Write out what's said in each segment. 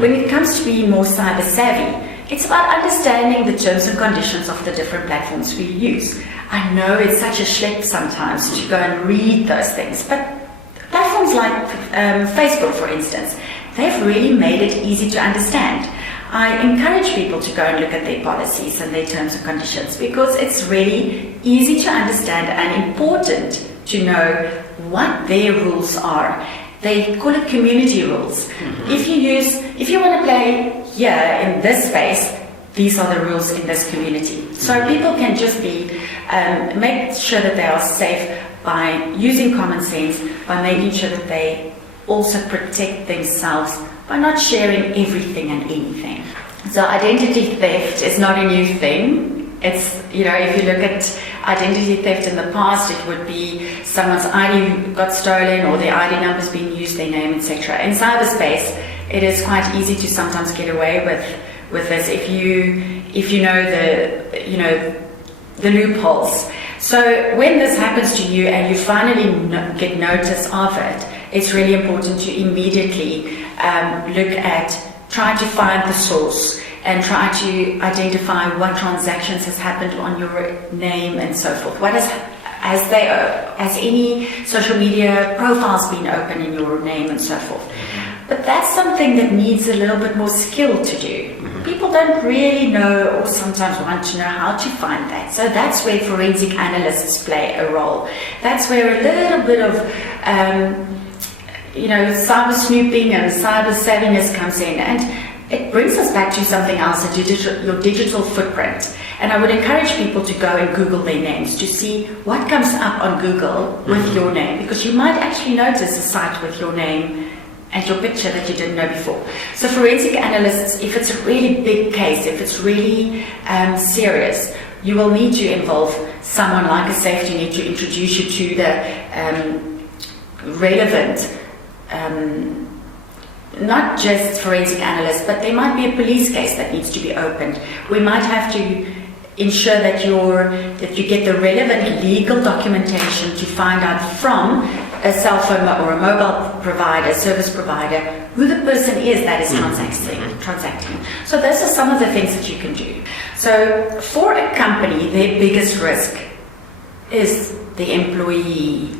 When it comes to being more cyber savvy, it's about understanding the terms and conditions of the different platforms we use. I know it's such a schlep sometimes to go and read those things, but platforms like Facebook, for instance, they've really made it easy to understand. I encourage people to go and look at their policies and their terms and conditions because it's really easy to understand and important to know what their rules are. They call it community rules. If you want to play here in this space, these are the rules in this community. So people can just make sure that they are safe by using common sense, by making sure that they also protect themselves by not sharing everything and anything. So identity theft is not a new thing. It's, if you look at identity theft in the past, it would be someone's ID got stolen or their ID numbers being used, their name, etc. In cyberspace, it is quite easy to sometimes get away with this if you know the loopholes. So when this happens to you and you finally get notice of it, it's really important to immediately look at trying to find the source and try to identify what transactions has happened on your name and so forth. Has any social media profiles been opened in your name and so forth? But that's something that needs a little bit more skill to do. People don't really know or sometimes want to know how to find that. So that's where forensic analysts play a role. That's where a little bit of cyber snooping and cyber savviness comes in, and it brings us back to something else, your digital footprint. And I would encourage people to go and Google their names to see what comes up on Google with your name, because you might actually notice a site with your name and your picture that you didn't know before. So forensic analysts, if it's a really big case, if it's really serious, you will need to involve someone like a safety net to introduce you to the relevant not just forensic analysts, but there might be a police case that needs to be opened. We might have to ensure that you get the relevant legal documentation to find out from a cell phone or a mobile provider, service provider, who the person is that is transacting. So those are some of the things that you can do. So for a company, their biggest risk is the employee,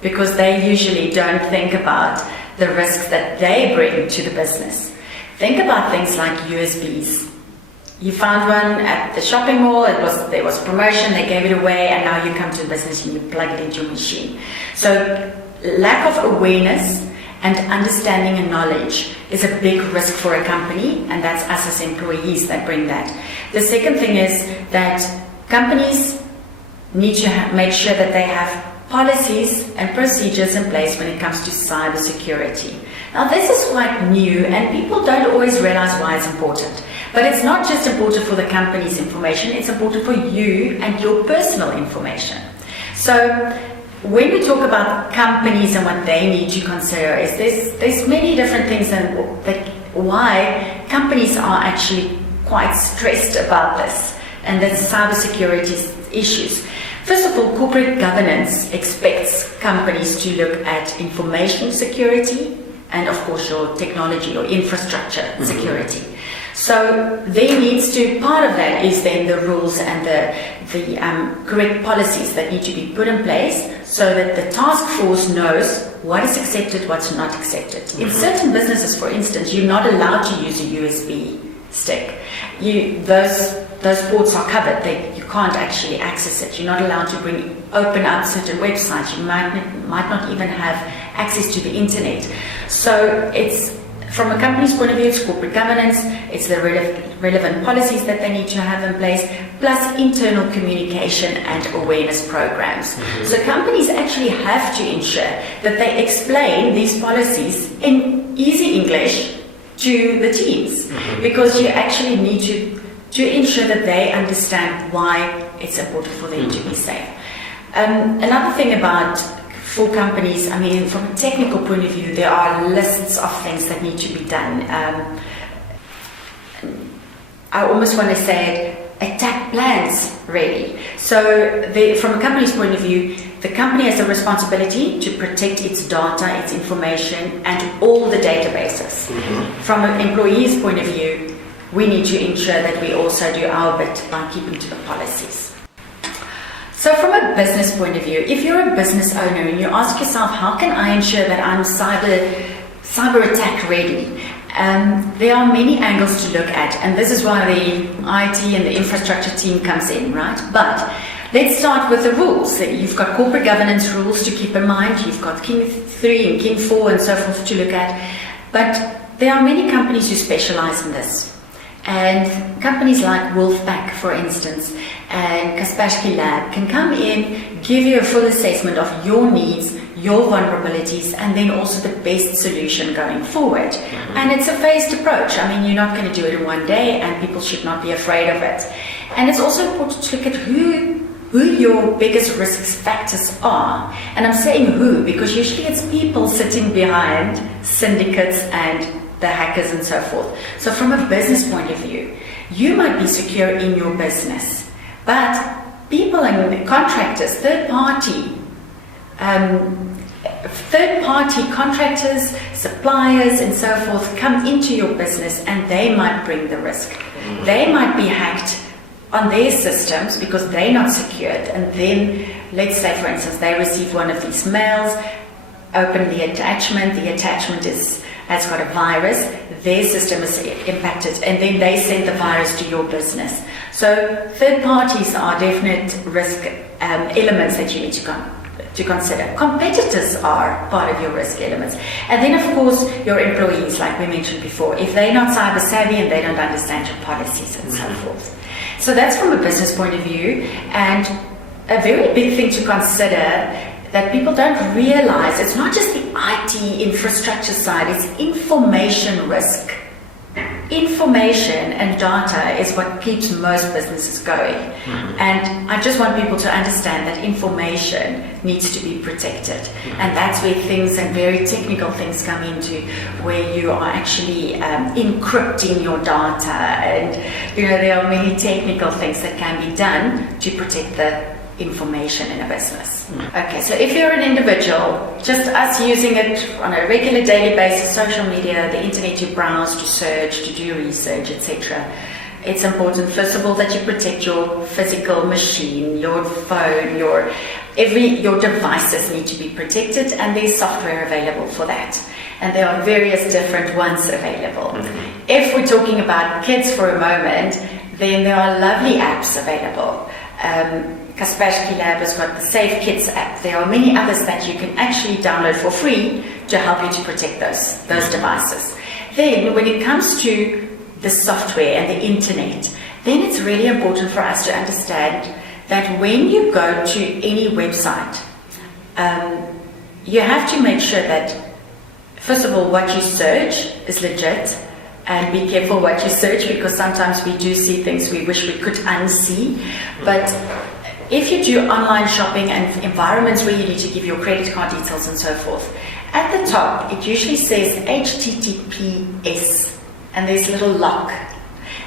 because they usually don't think about the risks that they bring to the business. Think about things like USBs. You found one at the shopping mall, there was a promotion, they gave it away, and now you come to the business and you plug it into your machine. So lack of awareness and understanding and knowledge is a big risk for a company, and that's us as employees that bring that. The second thing is that companies need to make sure that they have policies and procedures in place when it comes to cyber security. Now this is quite new and people don't always realize why it's important. But it's not just important for the company's information, it's important for you and your personal information. So when we talk about companies and what they need to consider, is there's many different things and why companies are actually quite stressed about this and the cybersecurity issues. First of all, corporate governance expects companies to look at information security and, of course, your technology or infrastructure security. So there needs to, part of that is then the rules and the correct policies that need to be put in place so that the task force knows what is accepted, what's not accepted. In certain businesses, for instance, you're not allowed to use a USB stick. Those ports are covered. You can't actually access it. You're not allowed to open up certain websites. You might not even have access to the internet. So it's, from a company's point of view, it's corporate governance, it's the relevant policies that they need to have in place, plus internal communication and awareness programs. So companies actually have to ensure that they explain these policies in easy English to the teams, because you actually need to ensure that they understand why it's important for them to be safe. Another thing about for companies, I mean, from a technical point of view, there are lists of things that need to be done. I almost want to say attack plans, really. So from a company's point of view, the company has a responsibility to protect its data, its information, and all the databases. From an employee's point of view, we need to ensure that we also do our bit by keeping to the policies. So from a business point of view, if you're a business owner and you ask yourself, how can I ensure that I'm cyber attack ready? There are many angles to look at, and this is why the IT and the infrastructure team comes in, right? But let's start with the rules. You've got corporate governance rules to keep in mind. You've got King 3 and King 4 and so forth to look at. But there are many companies who specialize in this. And companies like Wolfpack, for instance, and Kaspersky Lab can come in, give you a full assessment of your needs, your vulnerabilities, and then also the best solution going forward. And it's a phased approach. I mean, you're not going to do it in one day, and people should not be afraid of it. And it's also important to look at who your biggest risk factors are. And I'm saying who because usually it's people sitting behind syndicates and the hackers and so forth. So from a business point of view, you might be secure in your business, but people and contractors, third-party contractors, suppliers and so forth come into your business and they might bring the risk. They might be hacked on their systems because they're not secured, and then let's say for instance they receive one of these mails, open the attachment has got a virus, their system is impacted, and then they send the virus to your business. So third parties are definite risk elements that you need to consider. Competitors are part of your risk elements. And then of course your employees, like we mentioned before, if they're not cyber savvy and they don't understand your policies and so forth. So that's from a business point of view, and a very big thing to consider that people don't realize, it's not just the IT infrastructure side, it's information risk. Information and data is what keeps most businesses going. And I just want people to understand that information needs to be protected. And that's where things and very technical things come into, where you are actually encrypting your data, and there are many technical things that can be done to protect the information in a business. Okay, so if you're an individual, just us using it on a regular daily basis, social media, the internet to browse, to search, to do research, etc. It's important, first of all, that you protect your physical machine, your phone, your devices need to be protected, and there's software available for that. And there are various different ones available. If we're talking about kids for a moment, then there are lovely apps available. Kaspersky Lab has got the Safe Kids app. There are many others that you can actually download for free to help you to protect those devices. Then when it comes to the software and the internet, then it's really important for us to understand that when you go to any website, you have to make sure that, first of all, what you search is legit, and be careful what you search, because sometimes we do see things we wish we could unsee. But if you do online shopping and environments where you need to give your credit card details and so forth, at the top it usually says HTTPS, and there's a little lock,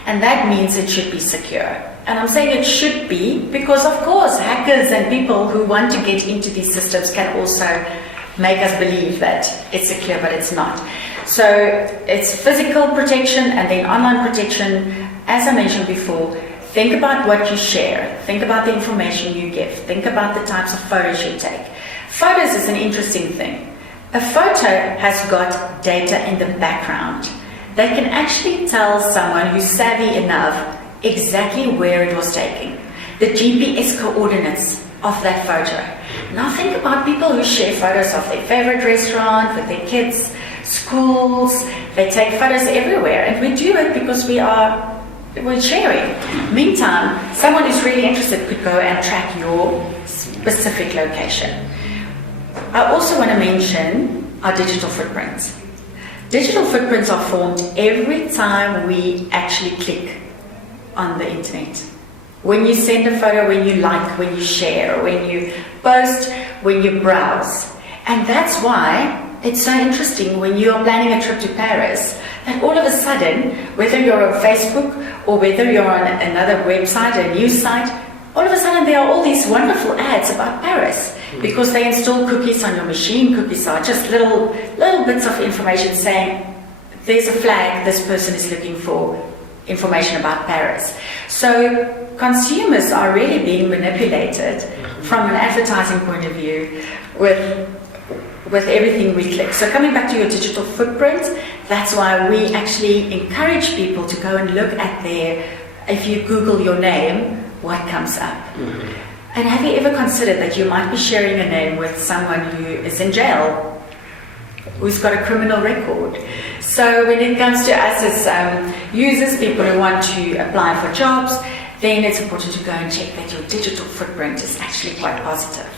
and that means it should be secure. And I'm saying it should be because, of course, hackers and people who want to get into these systems can also make us believe that it's secure, but it's not. So it's physical protection and then online protection. As I mentioned before, think about what you share. Think about the information you give. Think about the types of photos you take. Photos is an interesting thing. A photo has got data in the background that can actually tell someone who's savvy enough exactly where it was taken, the GPS coordinates of that photo. Now think about people who share photos of their favorite restaurant with their kids, schools. They take photos everywhere, and we do it because we're sharing. Meantime, someone who's really interested could go and track your specific location. I also want to mention our digital footprints. Digital footprints are formed every time we actually click on the internet. When you send a photo, when you like, when you share, when you post, when you browse. And that's why it's so interesting when you are planning a trip to Paris, that all of a sudden, whether you're on Facebook or whether you're on another website, a news site, all of a sudden there are all these wonderful ads about Paris because they install cookies on your machine. Cookies are just little bits of information saying there's a flag, this person is looking for information about Paris. So consumers are really being manipulated from an advertising point of view with everything we click. So coming back to your digital footprint, that's why we actually encourage people to go and look at if you Google your name, what comes up. And have you ever considered that you might be sharing a name with someone who is in jail, who's got a criminal record? So when it comes to us as users, people who want to apply for jobs, then it's important to go and check that your digital footprint is actually quite positive.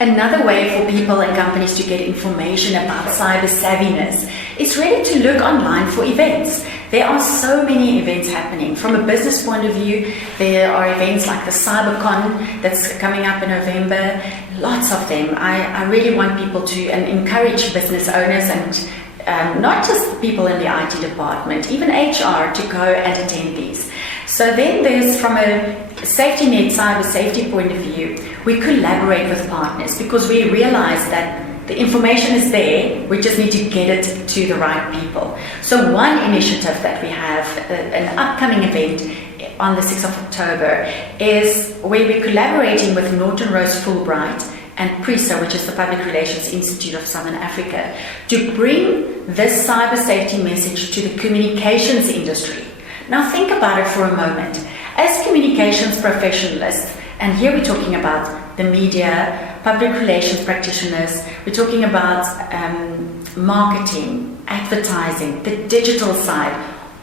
Another way for people and companies to get information about cyber savviness is really to look online for events. There are so many events happening. From a business point of view, there are events like the CyberCon that's coming up in November, lots of them. I really want people to encourage business owners and not just people in the IT department, even HR, to go and attend these. So then there's, from a safety net cyber safety point of view, we collaborate with partners because we realize that the information is there, we just need to get it to the right people. So one initiative that we have, an upcoming event on the 6th of October, is where we're collaborating with Norton Rose Fulbright and PRISA, which is the Public Relations Institute of Southern Africa, to bring this cyber safety message to the communications industry. Now think about it for a moment. As communications professionals, and here we're talking about the media, public relations practitioners, we're talking about marketing, advertising, the digital side.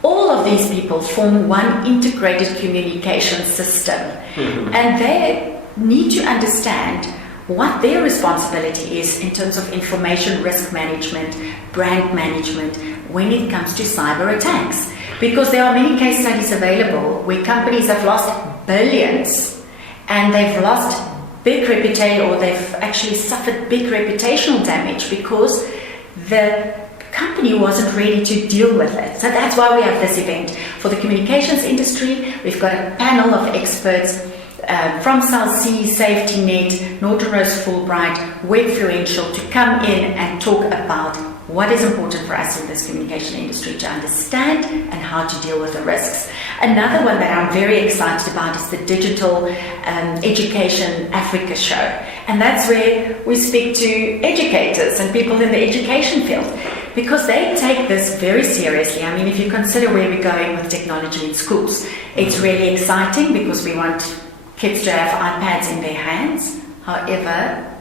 All of these people form one integrated communication system. And they need to understand what their responsibility is in terms of information risk management, brand management, when it comes to cyber attacks. Because there are many case studies available where companies have lost billions and they've lost big reputation, or they've actually suffered big reputational damage because the company wasn't ready to deal with it. So that's why we have this event. For the communications industry, we've got a panel of experts from SABC, Safety Net, Norton Rose Fulbright, Webfluential, to come in and talk about what is important for us in this communication industry to understand and how to deal with the risks. Another one that I'm very excited about is the Digital Education Africa show. And that's where we speak to educators and people in the education field, because they take this very seriously. I mean, if you consider where we're going with technology in schools, it's really exciting because we want kids to have iPads in their hands. However,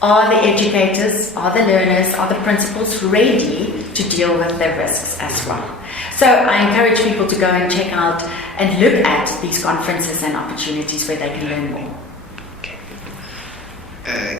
are the educators, are the learners, are the principals ready to deal with the risks as well? So I encourage people to go and check out and look at these conferences and opportunities where they can learn more. Okay.